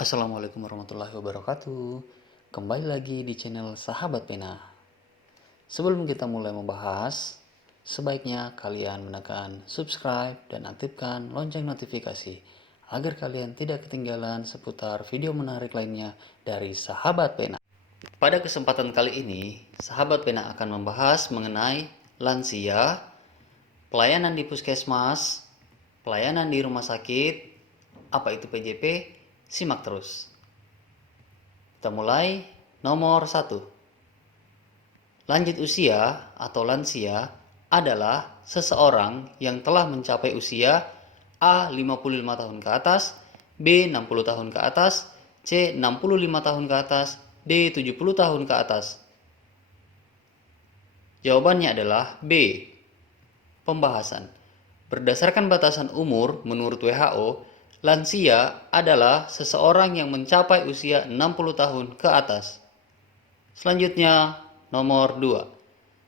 Assalamualaikum warahmatullahi wabarakatuh. Kembali lagi di channel Sahabat Pena. Sebelum kita mulai membahas, sebaiknya kalian menekan subscribe dan aktifkan lonceng notifikasi agar kalian tidak ketinggalan seputar video menarik lainnya dari Sahabat Pena. Pada kesempatan kali ini, Sahabat Pena akan membahas mengenai lansia, pelayanan di puskesmas, pelayanan di rumah sakit, apa itu PJP. Simak terus. Kita mulai. Nomor 1. Lanjut usia atau lansia adalah seseorang yang telah mencapai usia A. 55 tahun ke atas, B. 60 tahun ke atas, C. 65 tahun ke atas, D. 70 tahun ke atas. Jawabannya adalah B. Pembahasan. Berdasarkan batasan umur menurut WHO, lansia adalah seseorang yang mencapai usia 60 tahun ke atas. Selanjutnya, nomor 2.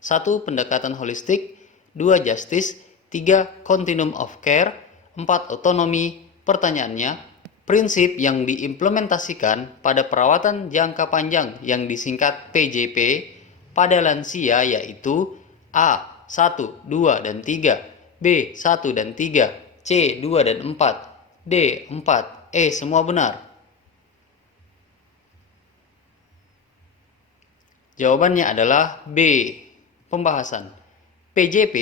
1. Pendekatan holistik, 2. Justice, 3. Continuum of care, 4. Otonomi. Pertanyaannya, prinsip yang diimplementasikan pada perawatan jangka panjang yang disingkat PJP pada lansia yaitu A. 1, 2, dan 3, B. 1 dan 3, C. 2 dan 4, D. 4, E. Semua benar. Jawabannya adalah B. Pembahasan. PJP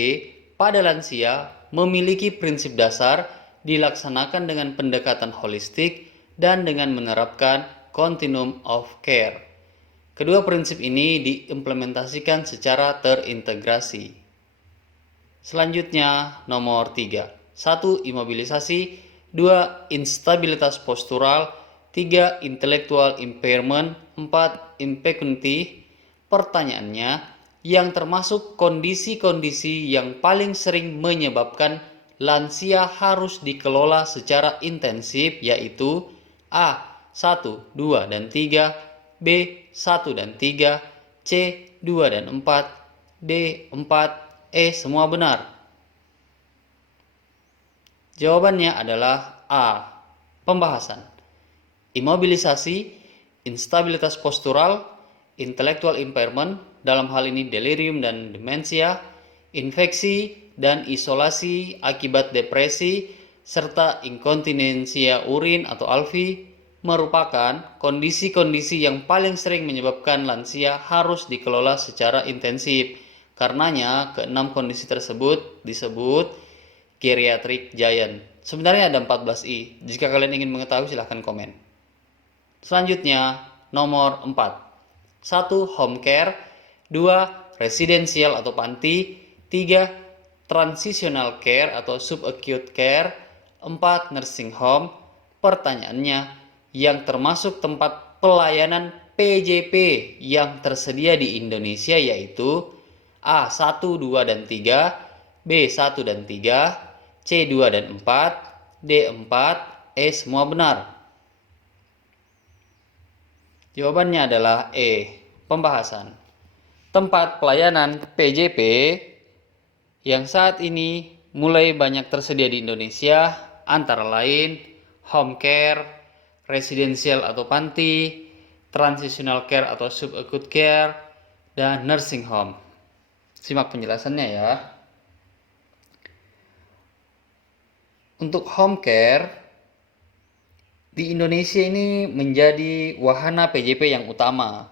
pada lansia memiliki prinsip dasar dilaksanakan dengan pendekatan holistik dan dengan menerapkan continuum of care. Kedua prinsip ini diimplementasikan secara terintegrasi. Selanjutnya, nomor 3. 1. Imobilisasi, 2. Instabilitas postural, 3. Intellectual impairment, 4. impotence. Pertanyaannya, yang termasuk kondisi-kondisi yang paling sering menyebabkan lansia harus dikelola secara intensif yaitu A. 1, 2, dan 3, B. 1 dan 3, C. 2 dan 4, D. 4, E. Semua benar. Jawabannya adalah A. Pembahasan. Imobilisasi, instabilitas postural, intellectual impairment, dalam hal ini delirium dan demensia, infeksi dan isolasi akibat depresi, serta inkontinensia urin atau ALFI merupakan kondisi-kondisi yang paling sering menyebabkan lansia harus dikelola secara intensif. Karenanya, keenam kondisi tersebut disebut geriatric giant. Sebenarnya ada 14I. Jika kalian ingin mengetahui silahkan komen. Selanjutnya, nomor 4. 1. Home care, 2. Residential atau panti, 3. Transitional care atau subacute care, 4. Nursing home. Pertanyaannya, yang termasuk tempat pelayanan PJP yang tersedia di Indonesia yaitu A. 1, 2, dan 3, B. 1 dan 3, C. 2 dan 4, D. 4, E. Semua benar. Jawabannya adalah E. Pembahasan. Tempat pelayanan PJP yang saat ini mulai banyak tersedia di Indonesia antara lain home care, residential atau panti, transitional care atau subacute care, dan nursing home. Simak penjelasannya ya. Untuk home care di Indonesia ini menjadi wahana PJP yang utama.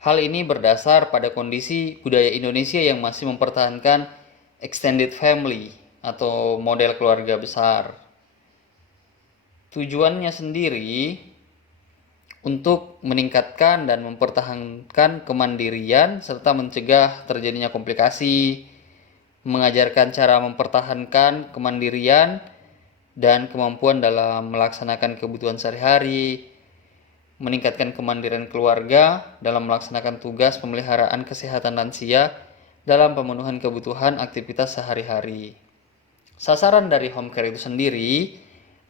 Hal ini berdasar pada kondisi budaya Indonesia yang masih mempertahankan extended family atau model keluarga besar. Tujuannya sendiri untuk meningkatkan dan mempertahankan kemandirian serta mencegah terjadinya komplikasi, mengajarkan cara mempertahankan kemandirian dan kemampuan dalam melaksanakan kebutuhan sehari-hari, meningkatkan kemandirian keluarga dalam melaksanakan tugas pemeliharaan kesehatan lansia dalam pemenuhan kebutuhan aktivitas sehari-hari. Sasaran dari home care itu sendiri,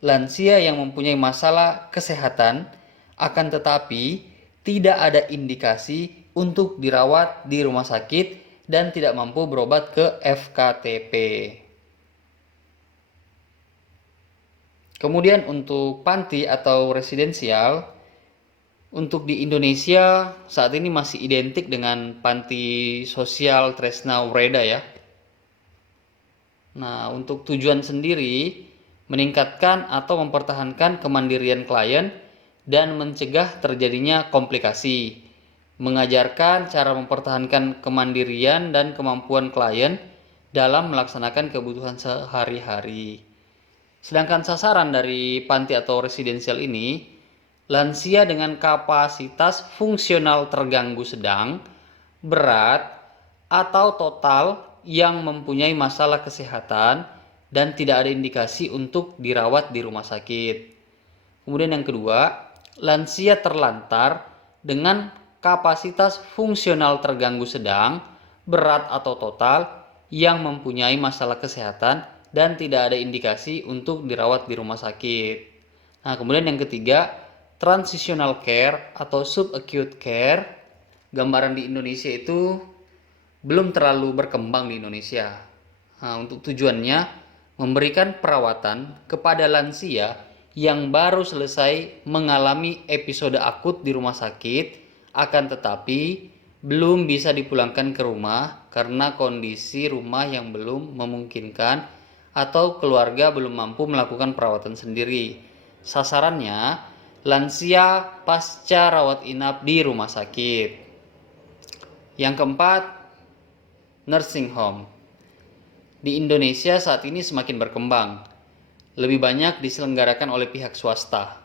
lansia yang mempunyai masalah kesehatan akan tetapi tidak ada indikasi untuk dirawat di rumah sakit dan tidak mampu berobat ke FKTP. Kemudian untuk panti atau residensial, untuk di Indonesia saat ini masih identik dengan panti sosial Tresna Ureda ya. Nah, untuk tujuan sendiri, meningkatkan atau mempertahankan kemandirian klien dan mencegah terjadinya komplikasi. Mengajarkan cara mempertahankan kemandirian dan kemampuan klien dalam melaksanakan kebutuhan sehari-hari. Sedangkan sasaran dari panti atau residensial ini, lansia dengan kapasitas fungsional terganggu sedang, berat, atau total yang mempunyai masalah kesehatan dan tidak ada indikasi untuk dirawat di rumah sakit. Kemudian yang kedua, lansia terlantar dengan kapasitas fungsional terganggu sedang, berat atau total yang mempunyai masalah kesehatan dan tidak ada indikasi untuk dirawat di rumah sakit. Nah, kemudian yang ketiga, transitional care atau subacute care. Gambaran di Indonesia itu belum terlalu berkembang di Indonesia. Nah, untuk tujuannya memberikan perawatan kepada lansia yang baru selesai mengalami episode akut di rumah sakit, akan tetapi belum bisa dipulangkan ke rumah karena kondisi rumah yang belum memungkinkan atau keluarga belum mampu melakukan perawatan sendiri. Sasarannya lansia pasca rawat inap di rumah sakit. Yang keempat, nursing home. Di Indonesia saat ini semakin berkembang. Lebih banyak diselenggarakan oleh pihak swasta.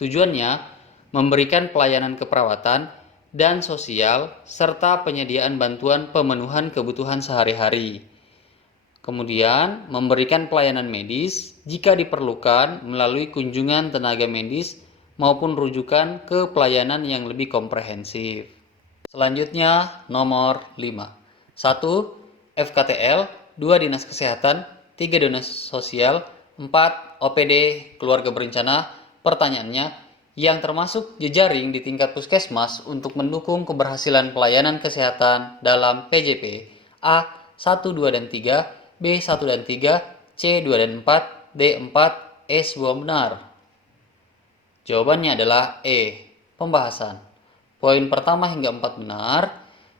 Tujuannya memberikan pelayanan keperawatan dan sosial serta penyediaan bantuan pemenuhan kebutuhan sehari-hari. Kemudian memberikan pelayanan medis jika diperlukan melalui kunjungan tenaga medis maupun rujukan ke pelayanan yang lebih komprehensif. Selanjutnya nomor 5. 1. FKTL, 2. Dinas Kesehatan, 3. Dinas Sosial, 4. OPD Keluarga Berencana. Pertanyaannya, yang termasuk jejaring di tingkat puskesmas untuk mendukung keberhasilan pelayanan kesehatan dalam PJP. A. 1, 2, dan 3, B. 1 dan 3, C. 2 dan 4, D. 4, E. Semua benar. Jawabannya adalah E. Pembahasan. Poin pertama hingga 4 benar,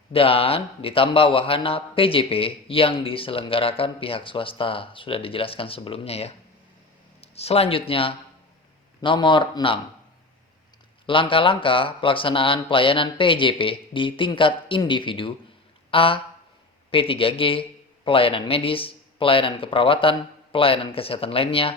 dan ditambah wahana PJP yang diselenggarakan pihak swasta. Sudah dijelaskan sebelumnya ya. Selanjutnya, nomor 6. Langkah-langkah pelaksanaan pelayanan PJP di tingkat individu. A. P3G, pelayanan medis, pelayanan keperawatan, pelayanan kesehatan lainnya,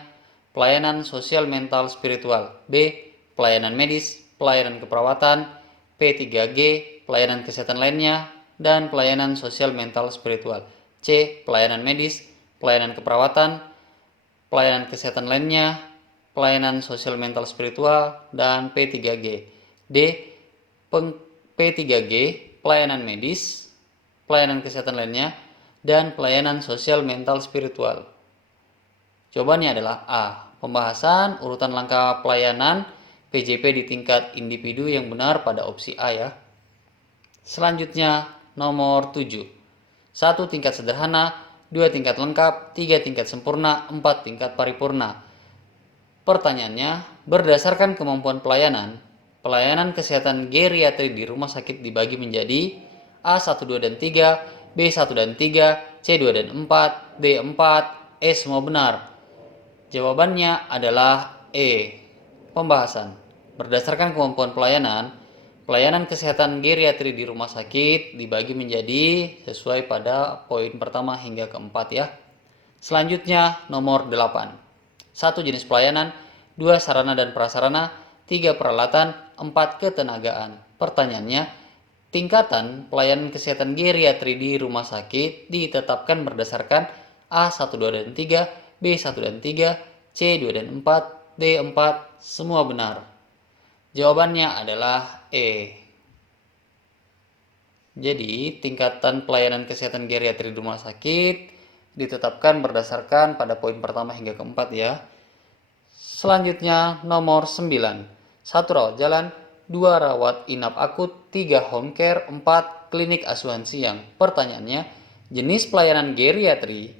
pelayanan sosial mental spiritual. B. Pelayanan medis, pelayanan keperawatan, P3G, pelayanan kesehatan lainnya, dan pelayanan sosial mental spiritual. C. Pelayanan medis, pelayanan keperawatan, pelayanan kesehatan lainnya, pelayanan sosial mental spiritual, dan P3G. D. P3G, pelayanan medis, pelayanan kesehatan lainnya, dan pelayanan sosial mental spiritual. Jawabannya adalah A. Pembahasan urutan langkah pelayanan PJP di tingkat individu yang benar pada opsi A ya. Selanjutnya nomor 7. 1. Tingkat sederhana, 2. Tingkat lengkap, 3. Tingkat sempurna, 4. Tingkat paripurna. Pertanyaannya, berdasarkan kemampuan pelayanan, pelayanan kesehatan geriatri di rumah sakit dibagi menjadi A 1, 2, dan 3, B 1 dan 3, C 2 dan 4, D 4, E semua benar. Jawabannya adalah E. Pembahasan. Berdasarkan kemampuan pelayanan, pelayanan kesehatan geriatri di rumah sakit dibagi menjadi sesuai pada poin pertama hingga keempat ya. Selanjutnya nomor 8. 1. Jenis pelayanan, 2. Sarana dan prasarana, 3. Peralatan, 4. Ketenagaan. Pertanyaannya, tingkatan pelayanan kesehatan geriatri di rumah sakit ditetapkan berdasarkan A 1, 2, dan 3, B 1 dan 3, C 2 dan 4, D 4, semua benar. Jawabannya adalah E. Jadi, tingkatan pelayanan kesehatan geriatri di rumah sakit ditetapkan berdasarkan pada poin pertama hingga keempat ya. Selanjutnya nomor 9. 1. Rawat jalan, 2. Rawat inap akut, 3. Home care, 4. Klinik asuhan siang. Pertanyaannya, jenis pelayanan geriatri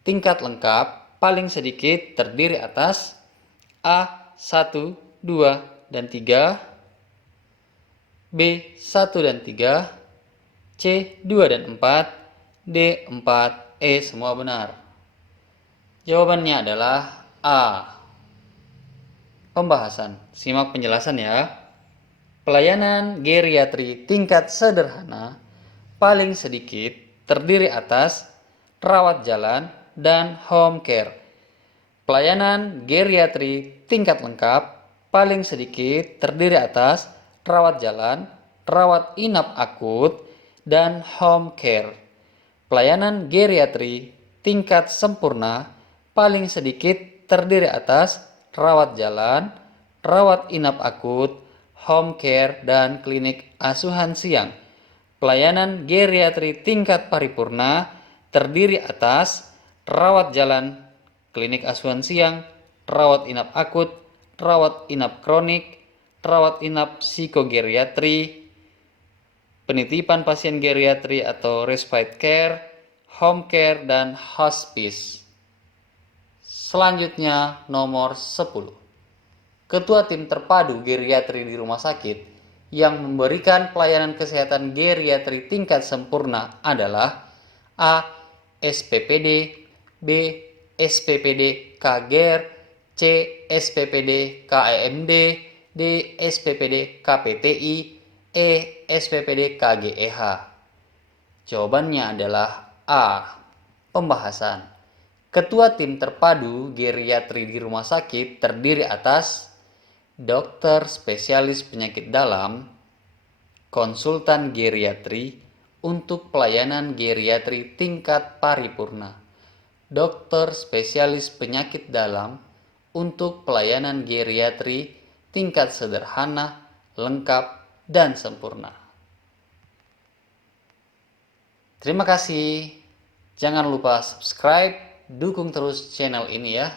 tingkat lengkap paling sedikit terdiri atas A 1, 2, dan 3, B 1 dan 3, C 2 dan 4, D 4, E semua benar. Jawabannya adalah A. Pembahasan. Simak penjelasan ya. Pelayanan geriatri tingkat sederhana paling sedikit terdiri atas rawat jalan dan home care. Pelayanan geriatri tingkat lengkap paling sedikit terdiri atas rawat jalan, rawat inap akut, dan home care. Pelayanan geriatri tingkat sempurna paling sedikit terdiri atas rawat jalan, rawat inap akut, home care, dan klinik asuhan siang. Pelayanan geriatri tingkat paripurna terdiri atas rawat jalan, klinik asuhan siang, rawat inap akut, rawat inap kronik, rawat inap psikogeriatri, penitipan pasien geriatri atau respite care, home care, dan hospice. Selanjutnya nomor 10. Ketua tim terpadu geriatri di rumah sakit yang memberikan pelayanan kesehatan geriatri tingkat sempurna adalah A. SPPD, B. SPPD KGER, C. SPPD KEMD, D. SPPD KPTI, E. SPPD KGEH. Jawabannya adalah A. Pembahasan. Ketua tim terpadu geriatri di rumah sakit terdiri atas dokter spesialis penyakit dalam, konsultan geriatri untuk pelayanan geriatri tingkat paripurna, dokter spesialis penyakit dalam untuk pelayanan geriatri tingkat sederhana, lengkap, dan sempurna. Terima kasih. Jangan lupa subscribe, dukung terus channel ini ya.